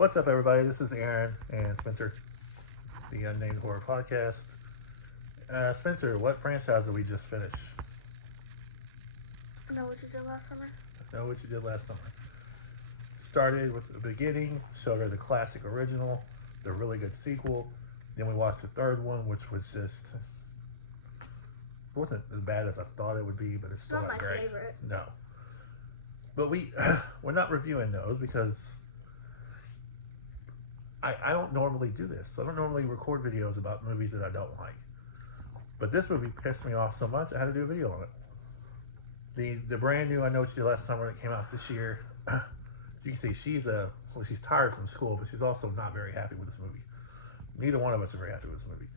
What's up, everybody? This is Aaron and Spencer, the Unnamed Horror Podcast. Spencer, what franchise did we just finish? Know what you did last summer? Know what you did last summer. Started with the beginning, showed her the classic original, the really good sequel. Then we watched the third one, which was just wasn't as bad as I thought it would be, but it's still Not not my great. favorite. No, but we're not reviewing those because I don't normally do this. I don't normally record videos about movies that I don't like. But this movie pissed me off so much I had to do a video on it. The brand new I Know What You Did Last Summer that came out this year. You can see she's tired from school, but she's also not very happy with this movie. Neither one of us are very happy with this movie.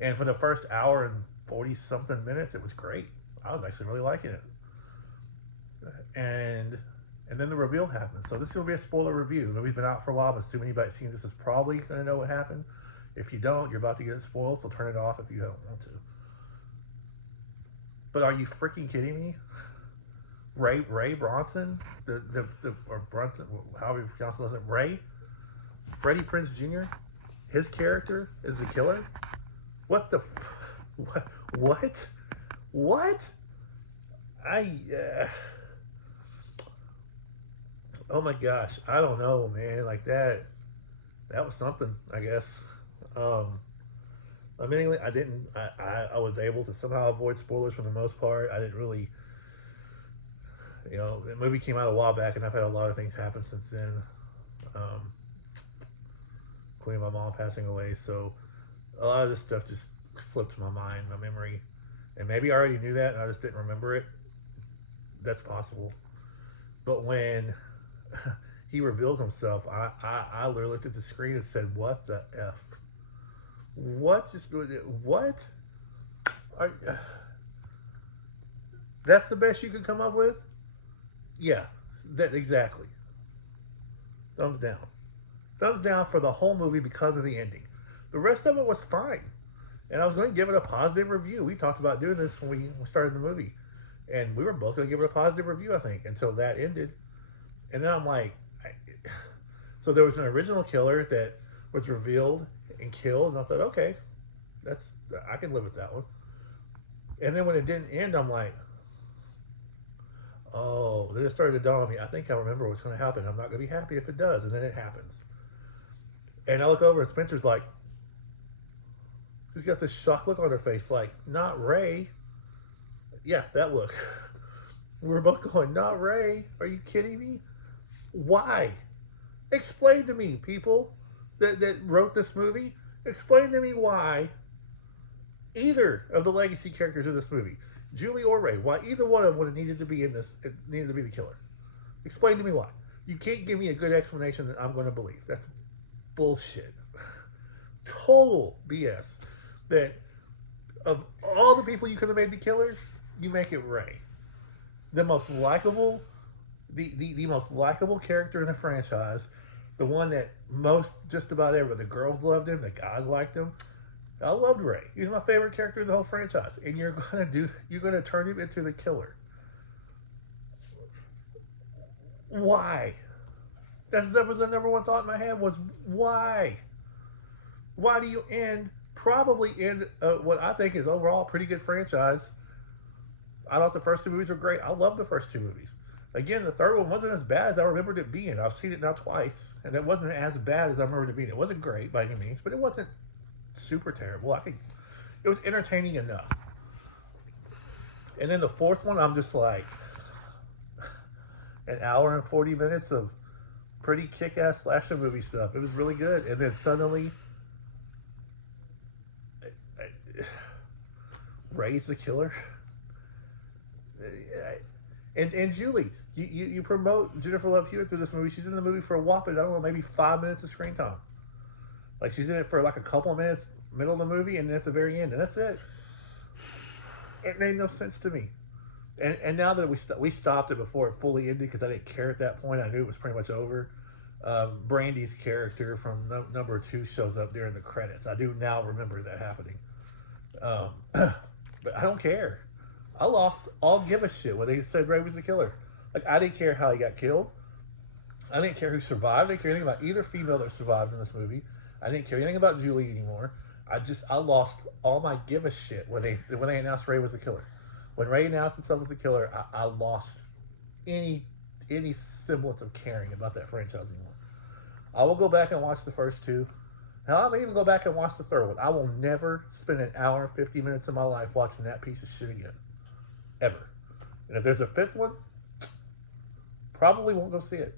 And for the first hour and 40 something minutes, it was great. I was actually really liking it. And then the reveal happened. So this is going to be a spoiler review. The movie's been out for a while, but assuming anybody's seen this is probably going to know what happened. If you don't, you're about to get it spoiled, so turn it off if you don't want to. But are you freaking kidding me? Ray Bronson, or Brunson, however you pronounce his name, Ray, Freddie Prinze Jr., his character is the killer? What the, what? Oh my gosh, I don't know, man. Like that was something, I guess. I mean, I was able to somehow avoid spoilers for the most part. I didn't really, the movie came out a while back, and I've had a lot of things happen since then, including my mom passing away. So a lot of this stuff just slipped my mind, my memory, and maybe I already knew that, and I just didn't remember it. That's possible. But when he revealed himself, I literally looked at the screen and said, "What the f? What what? That's the best you could come up with?" Yeah, that exactly. Thumbs down. Thumbs down for the whole movie because of the ending. The rest of it was fine, and I was going to give it a positive review. We talked about doing this when we started the movie, and we were both going to give it a positive review, I think, until that ended. And then I'm like, so there was an original killer that was revealed and killed, and I thought, okay, I can live with that one. And then when it didn't end, I'm like, oh, then it started to dawn on me. I think I remember what's going to happen. I'm not going to be happy if it does, and then it happens. And I look over, and Spencer's like, she's got this shocked look on her face, like, not Ray. Yeah, that look. We were both going, not Ray. Are you kidding me? Why? Explain to me, people that wrote this movie. Explain to me why either of the legacy characters in this movie, Julie or Ray, why either one of them would have needed to be in this, needed to be the killer. Explain to me why. You can't give me a good explanation that I'm going to believe. That's bullshit. Total BS. That of all the people you could have made the killer, you make it Ray. The most likable, the most likable character in the franchise, the one that just about ever, the girls loved him, the guys liked him. I loved Ray. He's my favorite character in the whole franchise, and you're gonna turn him into the killer. Why? That was the number one thought in my head was why? Why do you probably end what I think is overall a pretty good franchise? I thought the first two movies were great. I love the first two movies. Again, the third one wasn't as bad as I remembered it being. I've seen it now twice, and it wasn't as bad as I remembered it being. It wasn't great by any means, but it wasn't super terrible. It was entertaining enough. And then the fourth one, I'm just like, an hour and 40 minutes of pretty kick-ass slasher movie stuff. It was really good. And then suddenly, Ray's the killer. And Julie, you promote Jennifer Love Hewitt through this movie. She's in the movie for a whopping, I don't know, maybe 5 minutes of screen time. Like, she's in it for like a couple of minutes, middle of the movie, and then at the very end, and that's it. It made no sense to me. And now that we stopped it before it fully ended, because I didn't care at that point, I knew it was pretty much over. Brandy's character from number 2 shows up during the credits. I do now remember that happening. But I don't care. I lost all give a shit when they said Ray was the killer. Like, I didn't care how he got killed. I didn't care who survived. I didn't care anything about either female that survived in this movie. I didn't care anything about Julie anymore. I lost all my give a shit when they announced Ray was the killer. When Ray announced himself as the killer, I lost any any semblance of caring about that franchise anymore. I will go back and watch the first two. Hell, I may even go back and watch the third one. I will never spend an hour and 50 minutes of my life watching that piece of shit again. Ever. And if there's a fifth one, probably won't go see it.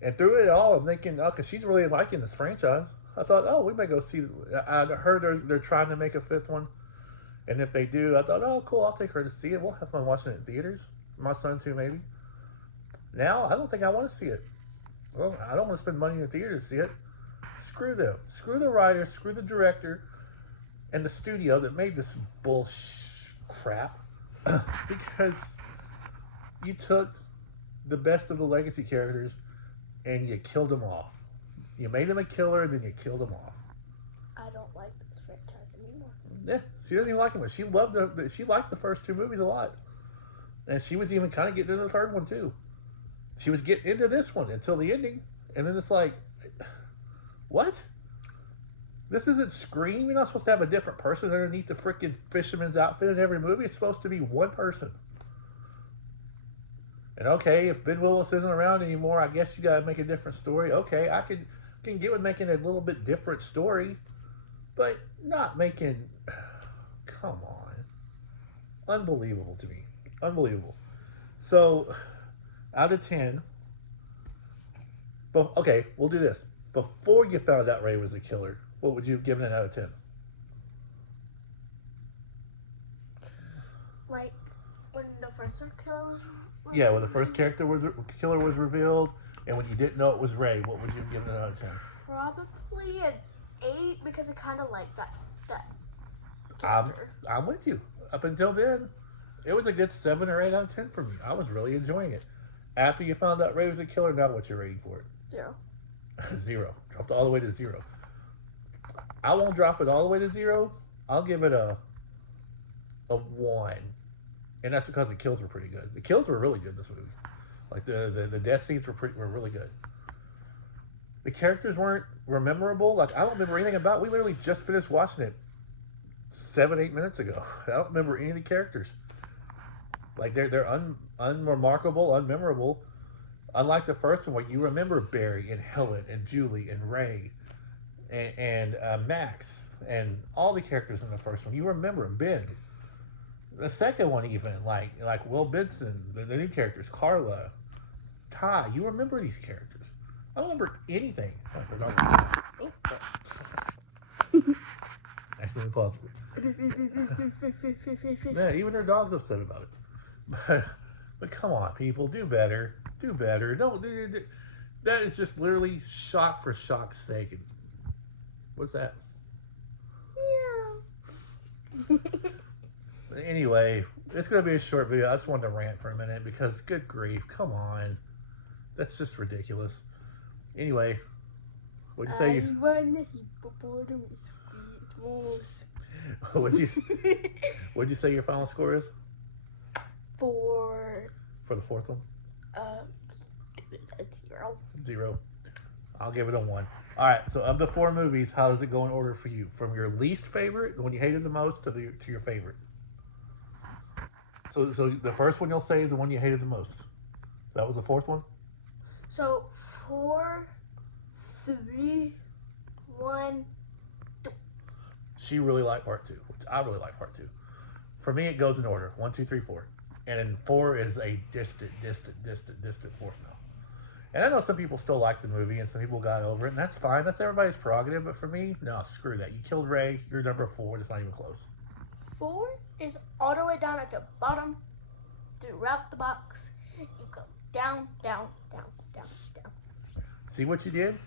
And through it all, I'm thinking, oh, because she's really liking this franchise. I thought, oh, we may go see. I heard they're trying to make a fifth one. And if they do, I thought, oh, cool, I'll take her to see it. We'll have fun watching it in theaters. My son, too, maybe. Now, I don't think I want to see it. Well, I don't want to spend money in the theater to see it. Screw them. Screw the writer, screw the director, and the studio that made this crap. Because you took the best of the legacy characters and you killed them off. You made him a killer and then you killed him off. I don't like this franchise anymore. Yeah, she doesn't even like him. She loved she liked the first two movies a lot. And she was even kind of getting into the third one too. She was getting into this one until the ending. And then it's like, what? This isn't Scream. You're not supposed to have a different person underneath the freaking fisherman's outfit in every movie. It's supposed to be one person. And okay, if Ben Willis isn't around anymore, I guess you gotta make a different story. Okay, I can get with making a little bit different story, but not making. Come on, unbelievable to me, unbelievable. So, out of 10. But okay, we'll do this. Before you found out Ray was a killer, what would you have given it out of 10? Like when the first killer was. Yeah, when the first killer was revealed, and when you didn't know it was Ray, what would you have given it out of 10? Probably an 8 because I kind of like that character. I'm with you. Up until then, it was a good 7 or 8 out of 10 for me. I was really enjoying it. After you found out Ray was a killer, now what's your rating for it? 0. 0. Dropped all the way to 0. I won't drop it all the way to 0. I'll give it a 1. And that's because the kills were pretty good. The kills were really good in this movie. Like the death scenes were really good. The characters were memorable. Like I don't remember anything about it. We literally just finished watching it 7-8 minutes ago. I don't remember any of the characters. Like they're unremarkable, unmemorable. Unlike the first one where you remember Barry and Helen and Julie and Ray and Max and all the characters in the first one. You remember them, Ben. The second one even, like Will Benson, the new characters, Carla, Ty, you remember these characters. I don't remember anything. Actually, impossible. Yeah, even their dog's upset about it. But come on, people, do better. Do better. Don't do. That is just literally shock for shock's sake. What's that? Yeah. Anyway, it's going to be a short video. I just wanted to rant for a minute because, good grief, come on. That's just ridiculous. Anyway, what'd you say? What'd you say your final score is? For the fourth one? A 0. 0. I'll give it a 1. All right. So of the 4 movies, how does it go in order for you? From your least favorite, the one you hated the most, to your favorite. So the first one you'll say is the one you hated the most. That was the fourth one? So 4, 3, 1, 2. She really liked part 2. I really like part 2. For me, it goes in order. 1, 2, 3, 4. And then 4 is a distant fourth now. And I know some people still like the movie and some people got over it, and that's fine. That's everybody's prerogative. But for me, no, screw that. You killed Ray. You're number 4. It's not even close. 4 is all the way down at the bottom, throughout the box. You go down, down, down, down, down. See what you did?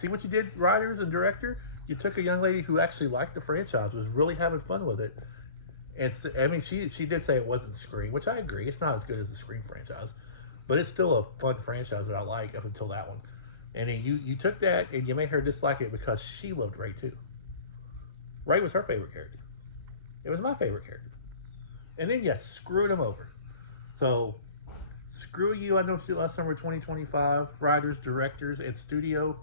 See what you did, writers and director? You took a young lady who actually liked the franchise, was really having fun with it. And I mean, she did say it wasn't Scream, which I agree. It's not as good as the Scream franchise. But it's still a fun franchise that I like up until that one. And then you took that and you made her dislike it because she loved Ray too. Ray was her favorite character. It was my favorite character. And then you screwed him over. So Screw you. I know it's the last summer 2025. Writers, directors, and studio.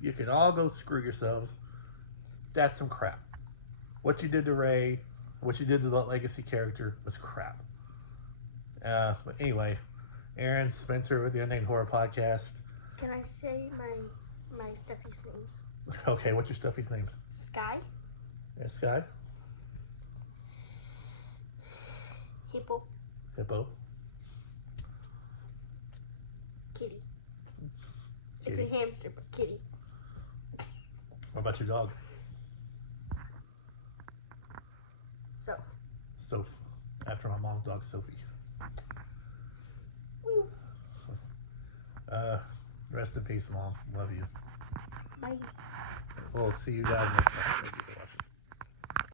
You can all go screw yourselves. That's some crap. What you did to Ray, what you did to the legacy character was crap. But anyway, Aaron Spencer with the Unnamed Horror Podcast. Can I say my Steffi's names? Okay, what's your Steffi's name? Sky. Yeah, Sky. Hippo. Hippo. Kitty. Kitty. It's a hamster, but kitty. What about your dog? So. Soph. After my mom's dog, Sophie. Woo. Rest in peace, Mom. Love you. Bye. We'll see you guys next time. Thank you for watching.